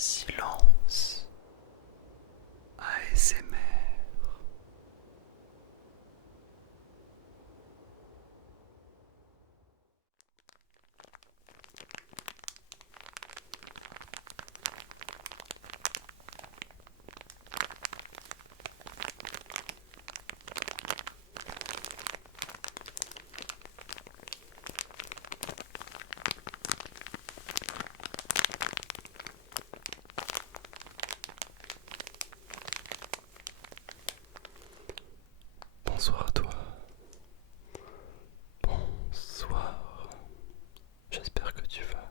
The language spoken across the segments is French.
Silence. ASMR. Bonsoir à toi. Bonsoir. J'espère que tu vas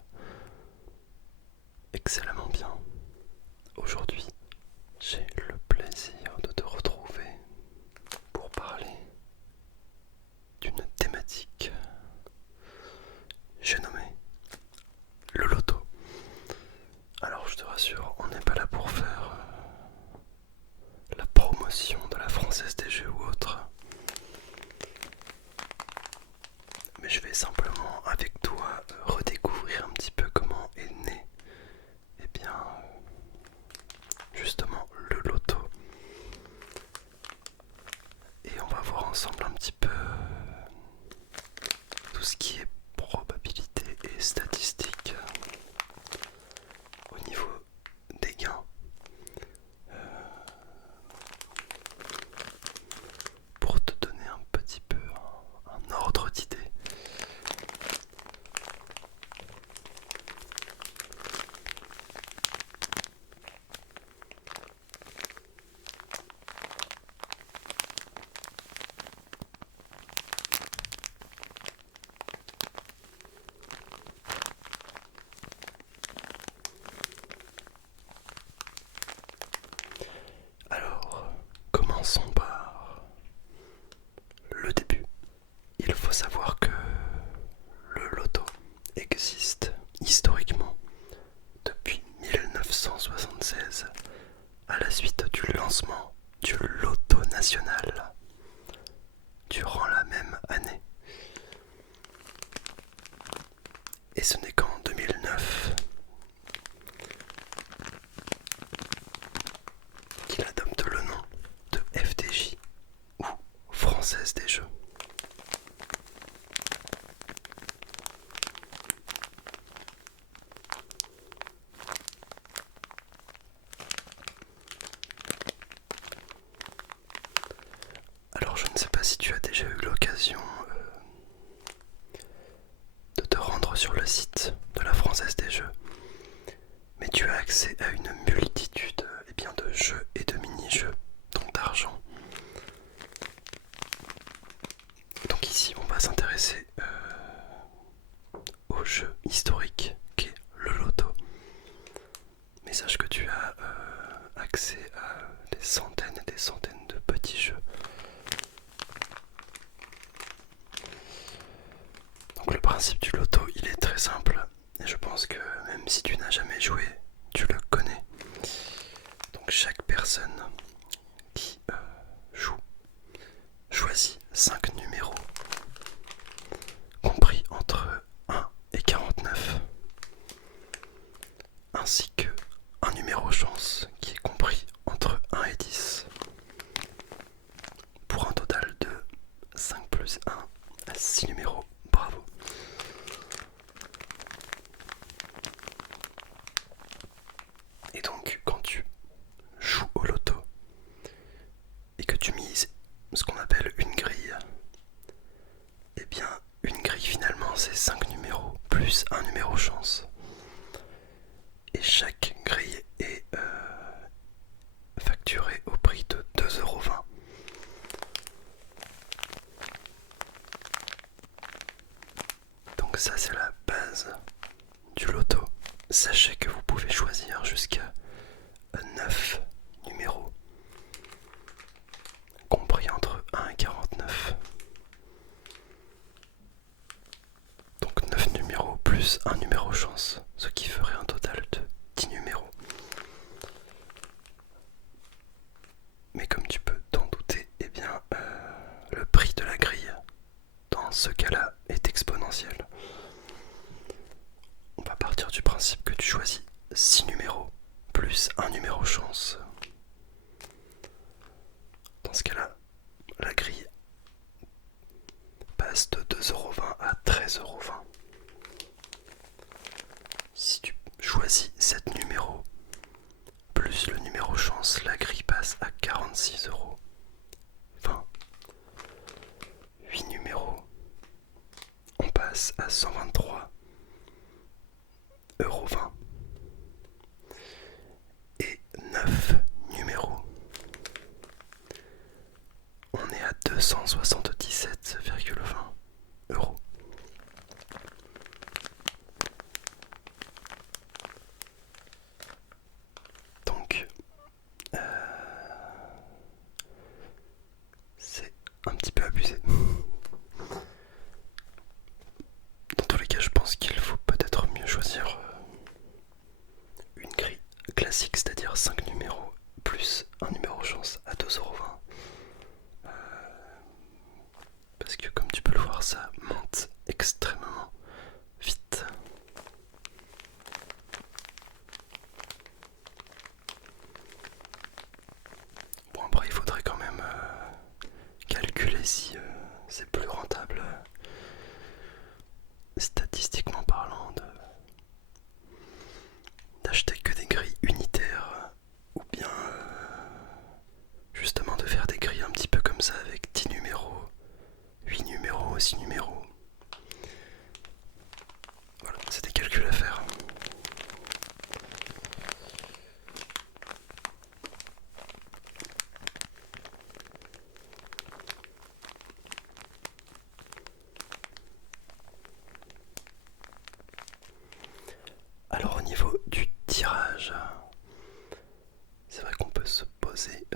excellemment bien. Aujourd'hui, j'ai le plaisir de te retrouver pour parler d'une thématique. J'ai nommé le loto. Alors je te rassure, on n'est pas là pour faire la promotion de la Française des Jeux ou autre. Mais je vais simplement avec toi redécouvrir un petit peu comment est né, eh bien, justement le loto. Et on va voir ensemble un petit peu tout ce qui est probabilité et statistique au niveau des gains. Pour te donner un petit peu un ordre d'idée. Alors, commençons par le début. Il faut savoir que le loto existe historiquement depuis 1976 à la suite du lancement du loto national durant la même année. Et ce n'est qu'en 2009 qu'il adopte le nom de FDJ ou Française des Jeux. Alors je ne sais pas si tu as déjà eu l'occasion de te rendre sur le site de la Française des Jeux, mais tu as accès à une multitude de jeux et de mini-jeux, donc d'argent. Donc ici on va s'intéresser au jeu historique qu'est le loto. Mais sache que tu as accès à des centaines et des centaines de petits jeux. Donc le principe du loto, il est très simple. Et je pense que même si tu n'as jamais joué, tu le connais. Donc chaque personne qui joue choisit 5 numéros compris entre 1 et 49, ainsi que un numéro chance qui est compris entre 1 et 10, pour un total de 5 plus 1 à 6 numéros. Bravo. Et donc quand tu joues au loto et que tu mises ce qu'on appelle une grille, eh bien une grille finalement c'est 5 numéros plus un numéro chance. Et chaque grille est facturée au prix de 2,20 €. Donc ça c'est la base du loto. Sachez que vous pouvez choisir jusqu'à 9 numéros, compris entre 1 et 49. Donc 9 numéros plus un numéro chance, ce qui ferait un total de 10 numéros. Mais comme tu peux t'en douter, eh bien le prix de la grille dans ce cas-là est exponentiel. On va partir du principe que tu choisis 6 numéros choisis 7 numéros, plus le numéro chance, la grille passe à 46 €. 20. 8 numéros, on passe à 123,20 €. Et 9 numéros, on est à 277,20 €. Donc, c'est un petit peu abusé. Dans tous les cas, je pense qu'il faut peut-être mieux choisir une grille classique, c'est-à-dire 5 numéros plus un numéro chance à 2,20 €. Parce que comme tu peux le voir, ça monte extrêmement vite. Bon, après il faudrait quand même calculer si c'est plus rentable statistiquement parlant d'acheter que des grilles unitaires ou bien justement de faire des grilles un petit peu comme ça avec 10 numéros, 8 numéros, 6 numéros. Voilà, c'est des calculs à faire. Alors au niveau du tirage, c'est vrai qu'on peut se poser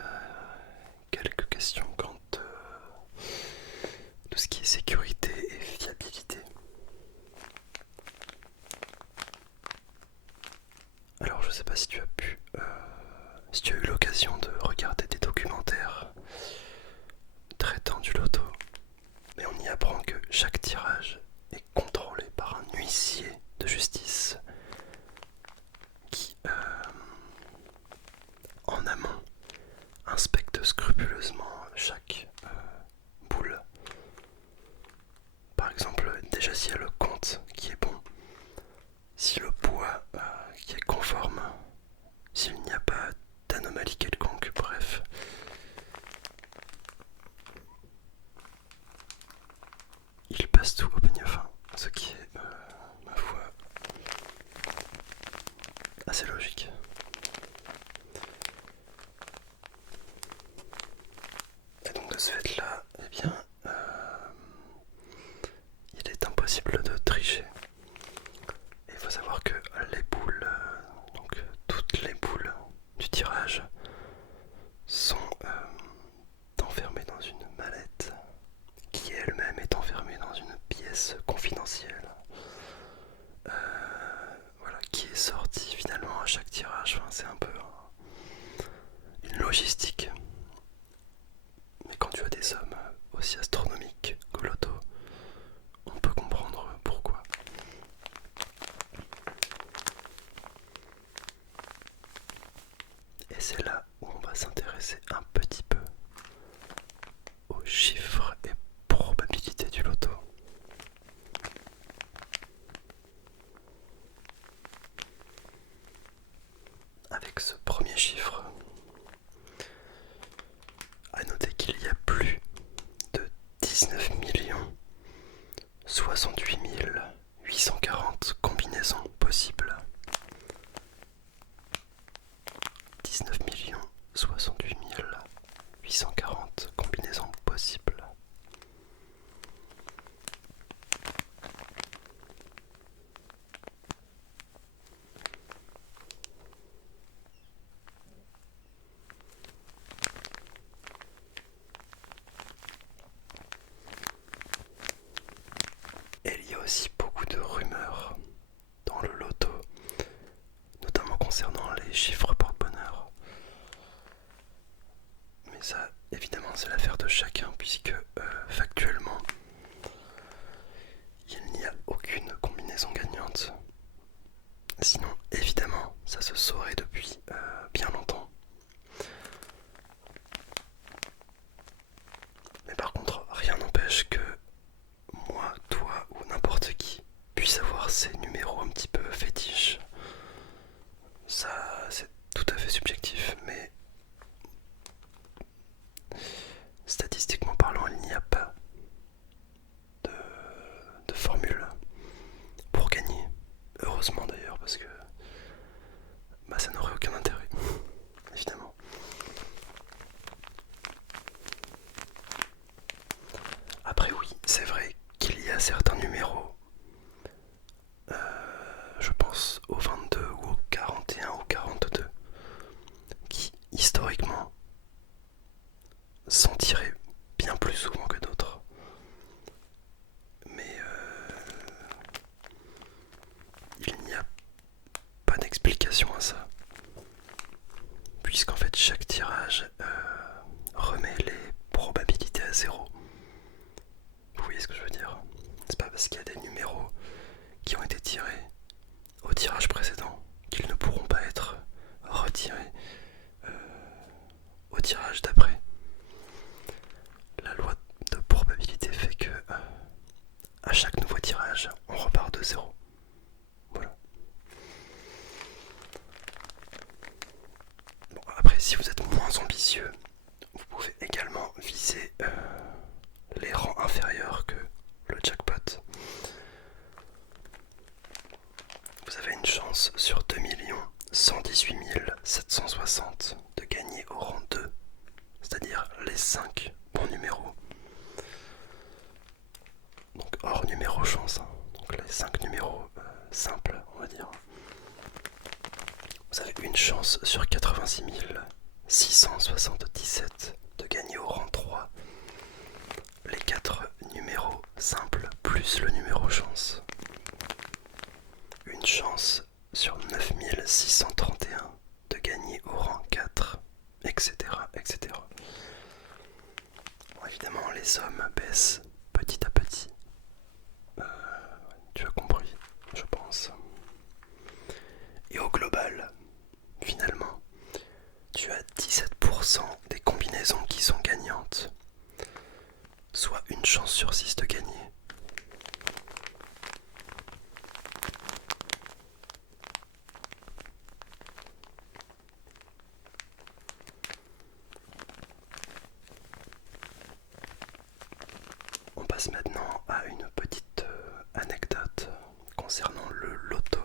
quelques questions quant à tout ce qui est sécurité et fiabilité. Alors je sais pas si tu as si tu as eu l'occasion de regarder des documentaires traitant du loto, mais on y apprend que chaque tirage est contrôlé par un huissier de justice qui, en amont, inspecte scrupuleusement chaque boule. Par exemple, déjà s'il y a le compte qui est bon, si le poids qui est conforme, s'il n'y a pas d'anomalie quelconque, bref. Il passe tout au peigne fin, ce qui est, ma foi, assez logique. Et donc de ce fait-là, eh bien, il est impossible de tricher. Il faut savoir que les boules, donc toutes les boules du tirage, sont enfermées dans une mallette qui elle-même est enfermée dans une pièce confidentielle. Voilà, qui est sortie finalement à chaque tirage. Enfin, c'est un peu une logistique. Mais quand tu as des sommes aussi astronomiques que l'auto, on peut comprendre pourquoi. Et c'est là où on va s'intéresser un petit peu aux chiffres et probabilités du loto. Avec ce premier chiffre, à noter qu'il y a plus de 19 068 840 combinaisons possibles. 19 068 840 combinaisons possibles. Et il y a aussi beaucoup de rumeurs dans le loto, notamment concernant les chiffres porte-bonheur. Mais ça, évidemment, c'est l'affaire de chacun, puisque factuellement, il n'y a aucune combinaison gagnante. Sinon, évidemment, ça se saurait depuis bien longtemps. Mais par contre, rien n'empêche que moi, toi ou n'importe qui puisse avoir ces numéros un petit peu fétiches bah ça n'aurait aucun intérêt, évidemment. Après oui, c'est vrai qu'il y a certains numéros, je pense au 22 ou au 41 ou 42, qui historiquement sont tirés bien plus souvent que d'autres. Mais il n'y a pas d'explication à ça. Puisqu'en fait chaque tirage remet les probabilités à zéro. Vous voyez ce que je veux dire? C'est pas parce qu'il y a des numéros qui ont été tirés au tirage précédent qu'ils ne pourront pas être retirés au tirage d'après. La loi de probabilité fait que à chaque nouveau tirage, on repart de zéro. Voilà. Bon, après, si vous êtes moins ambitieux, vous pouvez également viser les rangs inférieurs que le jackpot. Vous avez une chance sur 2 118 760 de gagner au rang 2, c'est-à-dire les 5 bons numéros. Donc hors numéro chance, hein. Donc les 5 numéros simples, on va dire. Vous avez une chance sur 86 677 de gagner au rang 3 les 4 numéros simples plus le numéro chance. Une chance sur 9631 de gagner au rang 4, etc. etc. Bon, évidemment, les sommes baissent petit à petit. Tu as compris, je pense. Et au global, finalement, tu as 17% des combinaisons qui sont gagnantes, soit une chance sur 6 de gagner. On passe maintenant à une petite anecdote concernant le loto.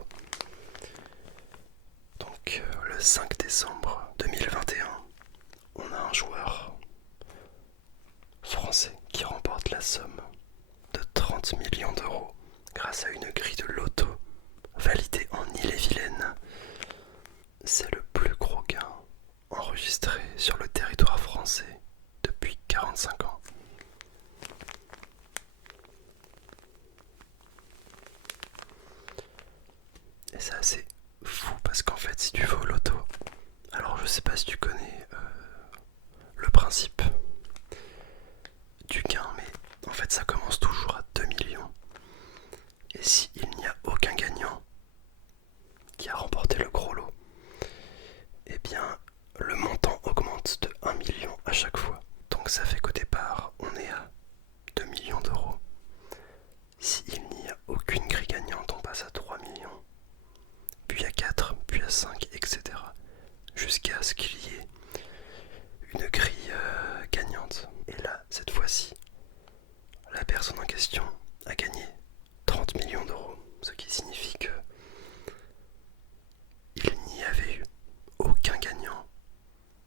Donc le 5 décembre 2021, on a un joueur français qui remporte la somme de 30 millions d'euros grâce à une grille de loto validée en Ille-et-Vilaine. C'est le plus gros gain enregistré sur le territoire français depuis 45 ans. Et c'est assez fou parce qu'en fait, si tu vas au loto, alors je sais pas si tu connais le principe du gain, mais en fait ça commence toujours à 2 millions. Et s'il n'y a aucun gagnant qui a remporté le gros lot, eh bien le montant augmente de 1 million à chaque fois. Donc ça fait qu'au départ, on est à 2 millions d'euros. S'il n'y a aucune grille gagnante, on passe à 3 millions, puis à 4, puis à 5, etc. Jusqu'à ce qu'il y ait une grille gagnante. Et là, cette fois-ci, la personne en question a gagné 30 millions d'euros, ce qui signifie que il n'y avait eu aucun gagnant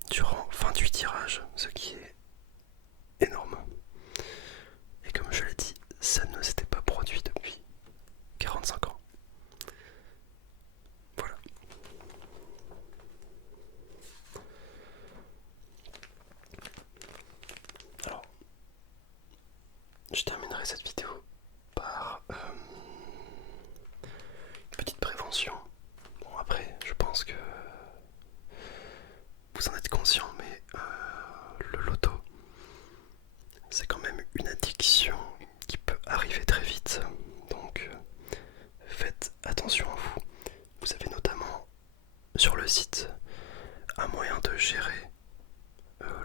durant 28 tirages, ce qui est énorme. Et comme je l'ai dit, ça ne s'était pas produit depuis 45 ans. Voilà. Alors, je terminerai cette vidéo par une petite prévention. Bon, après, je pense que vous en êtes conscient, mais le loto, c'est quand même une addiction qui peut arriver très vite. Donc, faites attention à vous. Vous avez notamment sur le site un moyen de gérer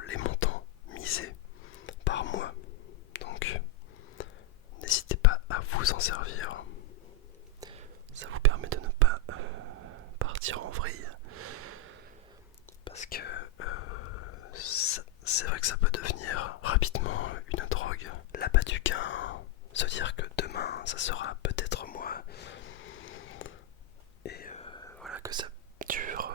les montants misés par mois. Donc, n'hésitez pas à vous en servir. Ça vous permet de ne pas partir en vrille. Parce que c'est vrai que ça peut devenir rapidement une drogue. L'appât du gain, se dire que demain ça sera peut-être moi. Et voilà, que ça dure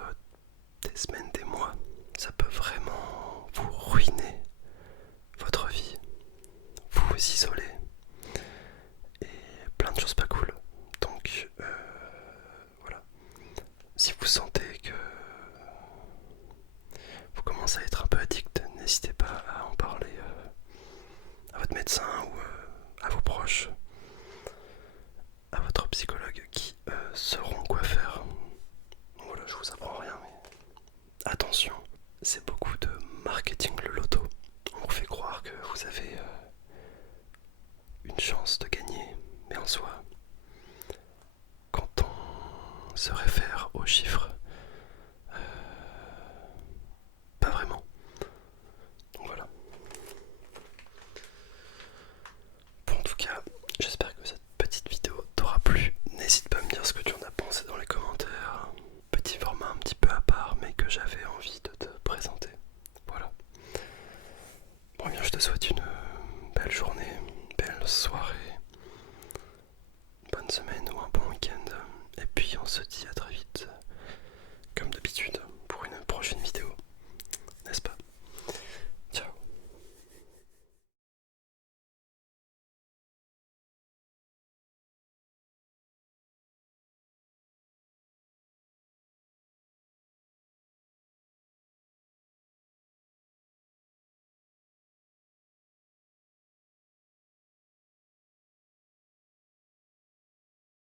Si vous sentez que vous commencez à être un peu addict, n'hésitez pas à en parler à votre médecin ou à vos proches, à votre psychologue qui sauront quoi faire. Donc voilà, je vous apprends rien, mais attention, c'est beaucoup de marketing le loto. On vous fait croire que vous avez une chance de gagner, mais en soi, quand on se réfère aux chiffres,